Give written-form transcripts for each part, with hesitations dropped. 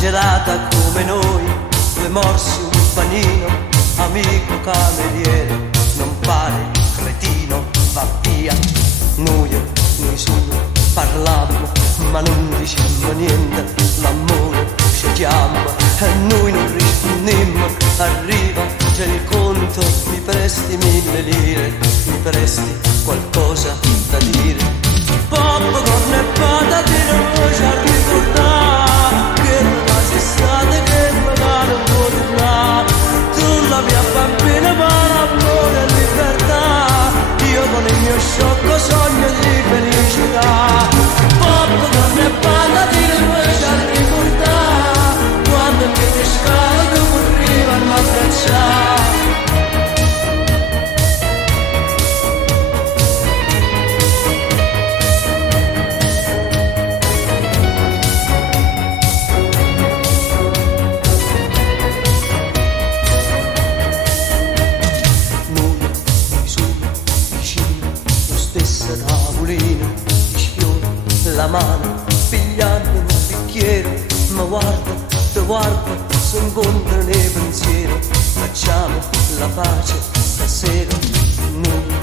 gelata come noi, due morsi, un panino, amico cameriere, non pare cretino, va via. Noi su parlammo, ma non dicemmo niente, l'amore scegliamo e noi non rispondemmo. Arriva, c'è il conto, mi presti 1000 lire, mi presti qualcosa da dire. Popcorn e patatine, noi ci a ricordare che non sei stata, che magari non può tornare. Tu la mia bambina per amore e libertà, io con il mio sciocco sogno di felicità. Popcorn e patatine, noi ci a ricordare quando mi ti scaldo corriva a m'abbracciare. La mano pigliando un bicchiere, ma guarda, si incontrano nei pensieri. Facciamo la pace stasera, noi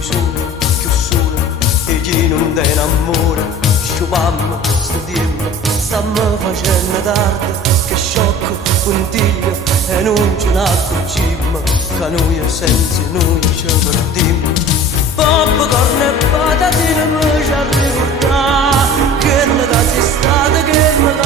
solo, più solo, e chi non te innamora. Sciupammo, studiamo, stiamo facendo tardi, che sciocco puntiglio, e non ce n'accorgiamo, che noi senza noi ci perdiamo. Popcorn e patatine, noi ci a ricordare che la casa è stata, che la